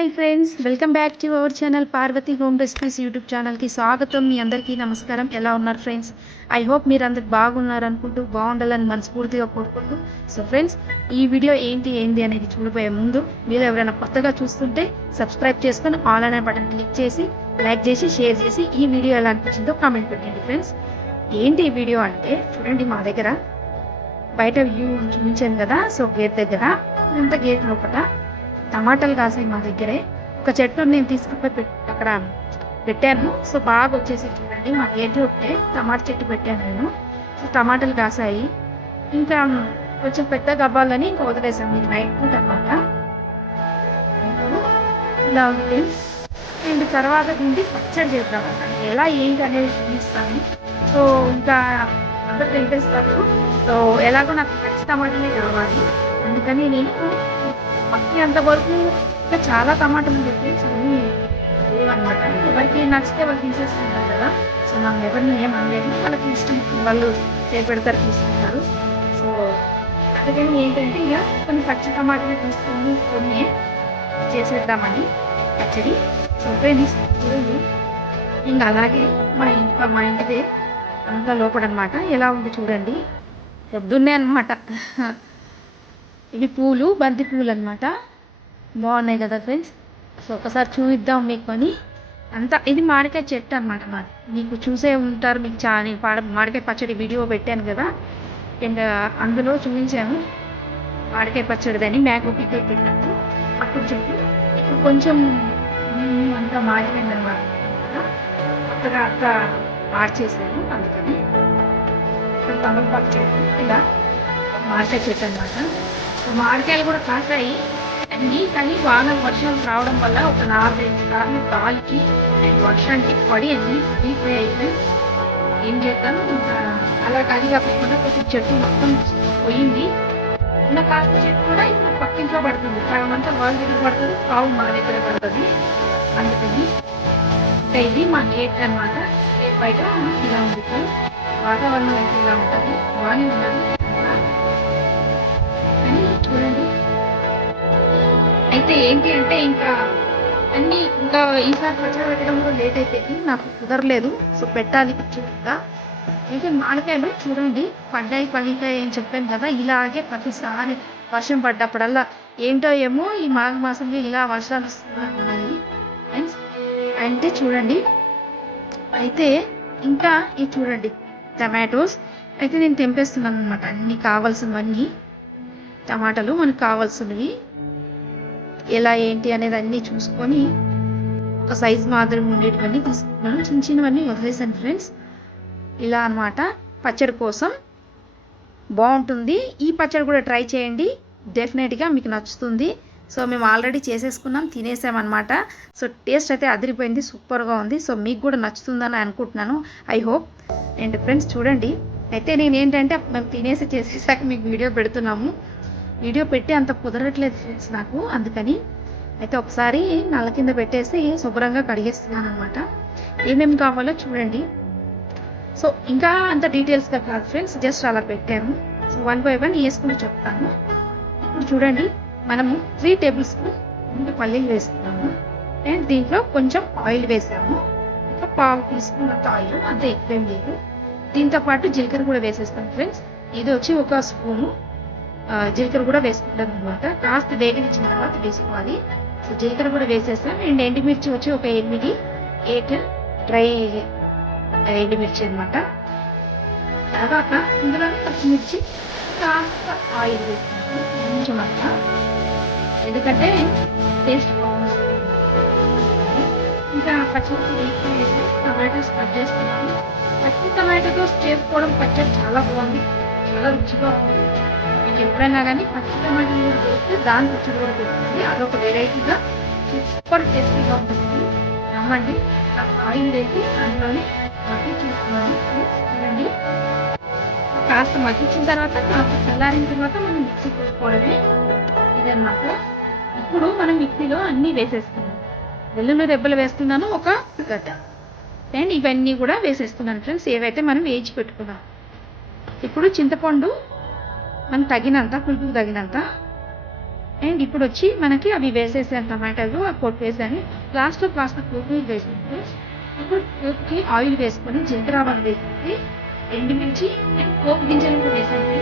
Hi friends, welcome back to our channel Parvathi home recipes YouTube ఛానల్కి స్వాగతం. మీ అందరికీ నమస్కారం. ఎలా ఉన్నారు ఫ్రెండ్స్? ఐ హోప్ మీరు అందరు బాగున్నారు అనుకుంటూ, బాగుండాలని మనస్ఫూర్తిగా కోరుకుంటూ. సో ఫ్రెండ్స్, ఈ వీడియో ఏంటి అనేది చూడబోయే ముందు మీరు ఎవరైనా కొత్తగా చూస్తుంటే సబ్స్క్రైబ్ చేసుకొని ఆల్ అనే బటన్ క్లిక్ చేసి లైక్ చేసి షేర్ చేసి ఈ వీడియో ఎలా అనిపించిందో కామెంట్ పెట్టండి. ఫ్రెండ్స్, ఏంటి ఈ వీడియో అంటే చూడండి, మా దగ్గర బయట వ్యూ చూపించాను కదా. సో గేట్ దగ్గర ఇంత గేట్ లోపల టమాటాలు కాసాయి. మా దగ్గరే ఒక చెట్టు నేను తీసుకుపోయి అక్కడ పెట్టాను. సో బాగా వచ్చేసి చూడండి, మా గేట్ ఉంటే టమాటా చెట్టు పెట్టాను నేను. సో టమాటాలు కాసాయి. ఇంకా కొంచెం పెద్దగా అవ్వాలని ఇంకా వదిలేసాను నైట్ పూట అనమాట. ఇలా ఉంది. అండ్ తర్వాత దీన్ని పచ్చడి చేద్దాం. ఎలా ఏంటి అనేది చూపిస్తాను. సో ఇంకా అందరు తింటేస్తారు. సో ఎలాగో నాకు పచ్చి టమాటాలే కావాలి, అందుకని నేను పచ్చి అంతవరకు ఇంకా చాలా టమాటాలు పెట్టేసి అన్నీ అనమాట. ఎవరికి నచ్చితే వాళ్ళు తీసేసుకుంటారు కదా. సో మనం ఎవరిని ఏమనలేదు, వాళ్ళకి ఇష్టం వాళ్ళు చేపెడతారు, తీసుకుంటారు. సో అందుకని ఏంటంటే ఇక కొన్ని పచ్చి టమాటాలు తీసుకొని కొన్ని చేసేద్దామని పచ్చడి. సో ఫ్రెండ్స్, ఇంకా అలాగే మా ఇంటిదే అంతా లోపడనమాట. ఎలా ఉంది చూడండి, పొద్దున్నే అనమాట. ఇవి పూలు, బంతి పూలు అనమాట. బాగున్నాయి కదా ఫ్రెండ్స్. సో ఒకసారి చూపిద్దాం మీకు అని. అంతా ఇది మామిడికాయ చెట్టు అనమాట మాది. మీకు చూసే ఉంటారు, మీకు చాలా మామిడికాయ పచ్చడి వీడియో పెట్టాను కదా, ఇంకా అందులో చూపించాను మామిడికాయ పచ్చడిదని. మ్యాంగో పిక్కలు పెట్టాను అప్పుడు చెట్టు. ఇప్పుడు కొంచెం అంతా మాడిపోయింది అనమాట. కొత్తగా అంతా మార్చేసాను, అందుకని తమలపాకు చెట్టు ఇలా మామిడికాయ చెట్టు అనమాట. మామిడికాయలు కూడా కాసాయి అన్నీ, కానీ బాగా వర్షం రావడం వల్ల ఒక 4-5 సార్లు గాలికి వర్షానికి పడి అన్నీ అయిపోయి ఏం చేద్దాం. ఇంకా అలా కానీ కాకుండా కొంచెం చెట్టు మొత్తం పోయింది. ఉన్న కాస్త చెట్టు కూడా ఇప్పుడు పక్కింట్లో పడుతుంది. సగమంతా వాళ్ళ దగ్గర పడుతుంది, పావు మా దగ్గర పడుతుంది. అందుకని ఇంకా ఇది మా గేట్ అనమాట. గేట్ బయట ఇలా ఉంటుంది. వాతావరణం అయితే ఇలా ఉంటుంది, బాగానే ఉంటుంది. చూడండి, అయితే ఏంటి అంటే ఇంకా అన్నీ ఇంకా ఈసారి పచ్చడి పెట్టడం కూడా లేట్ అయిపోయింది, నాకు కుదరలేదు. సో పెట్టాలి ఖచ్చితంగా. అయితే మామిడికాయలు చూడండి పడికాయ అని చెప్పాను కదా, ఇలాగే ప్రతిసారి వర్షం పడ్డప్పుడల్లా ఏంటో ఏమో ఈ మాఘ మాసంలో ఇలా వర్షాలు వస్తున్నాయి అంటే చూడండి. అయితే ఇంకా ఇది చూడండి టమాటోస్ అయితే నేను తెంపేస్తున్నాను అనమాట. అన్నీ కావాల్సినవన్నీ టమాటాలు మనకు కావాల్సినవి ఎలా ఏంటి అనేది అన్నీ చూసుకొని ఒక సైజు మాదిరి ఉండేటివన్నీ తీసుకున్నాను. చిన్న చిన్నవన్నీ వదిలేసాను ఫ్రెండ్స్. ఇలా అనమాట. పచ్చడి కోసం బాగుంటుంది. ఈ పచ్చడి కూడా ట్రై చేయండి, డెఫినెట్గా మీకు నచ్చుతుంది. సో మేము ఆల్రెడీ చేసేసుకున్నాం, తినేసామన్నమాట. సో టేస్ట్ అయితే అదిరిపోయింది, సూపర్గా ఉంది. సో మీకు కూడా నచ్చుతుందని అనుకుంటున్నాను, ఐ హోప్. అండ్ ఫ్రెండ్స్ చూడండి, అయితే నేను ఏంటంటే మేము తినేసి చేసేసాక మీకు వీడియో పెడుతున్నాము. వీడియో పెట్టి అంత కుదరట్లేదు ఫ్రెండ్స్ నాకు, అందుకని అయితే ఒకసారి నల్ల కింద పెట్టేసి శుభ్రంగా కడిగేస్తున్నాను అనమాట. ఏమేమి కావాలో చూడండి. సో ఇంకా అంత డీటెయిల్స్గా కాదు ఫ్రెండ్స్, జస్ట్ అలా పెట్టాను. సో 1 by 1 వేసుకుని చెప్తాను. ఇప్పుడు చూడండి, మనము 3 టేబుల్ స్పూన్ పల్లీలు వేస్తున్నాము. అండ్ దీంట్లో కొంచెం ఆయిల్ వేసాము, ఒక పావు తీసుకున్నంత ఆయిల్, అంత ఎక్కువేం లేదు. దీంతో పాటు జీలకర్ర కూడా వేసేస్తాను ఫ్రెండ్స్. ఇది వచ్చి 1 స్పూను జీలకర్ర కూడా వేసుకుంటాను అనమాట. కాస్త వేగనిచ్చిన తర్వాత వేసుకోవాలి. సో జీలకర్ర కూడా వేసేస్తాం. అండ్ ఎండుమిర్చి వచ్చి ఒక 8 డ్రై ఎండుమిర్చి అనమాట. తర్వాత ఇందులో పచ్చిమిర్చి, కాస్త ఆయిల్ వేసుకుంటాం కొంచెం అంతా, ఎందుకంటే టేస్ట్ బాగుంటుంది. ఇంకా పచ్చిమిర్చి వేసి టమాటోస్ కట్ చేసుకున్నాము. పచ్చి టమాటోతో చేసుకోవడం పచ్చడి చాలా బాగుంది, చాలా రుచిగా ఉంది. మీకు ఎప్పుడైనా కానీ పచ్చి టమాటాలు వేస్తే దాని రుచి కూడా పెడుతుంది, అదొక వెరైటీగా సూపర్ టేస్టీగా ఉంటుంది. నమ్మండి. ఆయిల్ వేసి అందులోనే మగ్గించుకున్నాను. చూడండి, కాస్త మగ్గించిన తర్వాత కాస్త చల్లారిన తర్వాత మనం మిక్సీ కొట్టుకోవడమే ఇదన్నమాట. ఇప్పుడు మనం మిక్సీలో అన్నీ వేసేస్తున్నాం. వెల్లుల్లి రెబ్బలు వేస్తున్నాను, ఒక గడ్డ. అండ్ ఇవన్నీ కూడా వేసేస్తున్నాను ఫ్రెండ్స్, ఏవైతే మనం వేయించి పెట్టుకున్నాం. ఇప్పుడు చింతపండు మనం తగినంత, పులుపుకు తగినంత అండ్ ఇప్పుడు వచ్చి మనకి అవి వేసేసాను టమాటాలు ఆ పొట్టు వేసాను లాస్ట్లో కాస్త కొత్తిమీర వేసుకుంటే ఇప్పుడు పోపుకి ఆయిల్ వేసుకొని జీలకర్ర వేసుకుంటే ఎండుమిర్చి అండ్ పోపు గింజలు కూడా వేసాను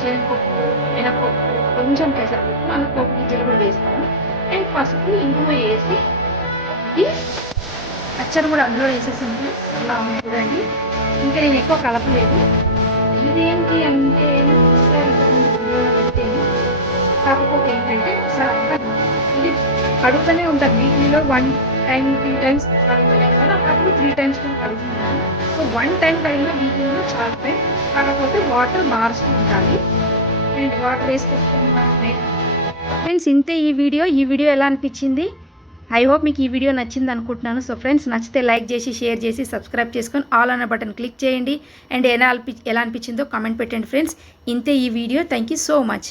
శనగపప్పు మినపప్పు కొంచెం పెసరపప్పు అలా పోపు గింజలు కూడా వేస్తాను అండ్ పసుపు ఇంగువ వేసి ఇది పచ్చడి కూడా అందులో వేసేసింది అలా ఉంది చూడండి ఇంకా నేను ఎక్కువ కలపలేదు ఇదేంటి అంటే కాకపోతే ఏంటంటే ఇది కడుగుతూనే ఉంటుంది వీటిలో 1 టైం 3 టైమ్స్ కడుగుతూనే ఉంటాను అప్పుడు 3 టైమ్స్ కడుగుతున్నాను సో 1 టైం కడిగిన వీటిలో చాలా కాకపోతే వాటర్ మారుస్తూ ఉండాలి అండ్ వాటర్ వేసుకొస్తున్నాను ఫ్రెండ్స్ ఇంతే ఈ వీడియో ఎలా అనిపించింది ఐ హోప్ మీకు ఈ వీడియో నచ్చింది అనుకుంటున్నాను సో ఫ్రెండ్స్ నచ్చితే లైక్ చేసి షేర్ చేసి సబ్స్క్రైబ్ చేసుకొని ఆల్ అన్న బటన్ క్లిక్ చేయండి అండ్ ఎలా అనిపించిందో కామెంట్ పెట్టండి ఫ్రెండ్స్ ఇంతే ఈ video thank you so much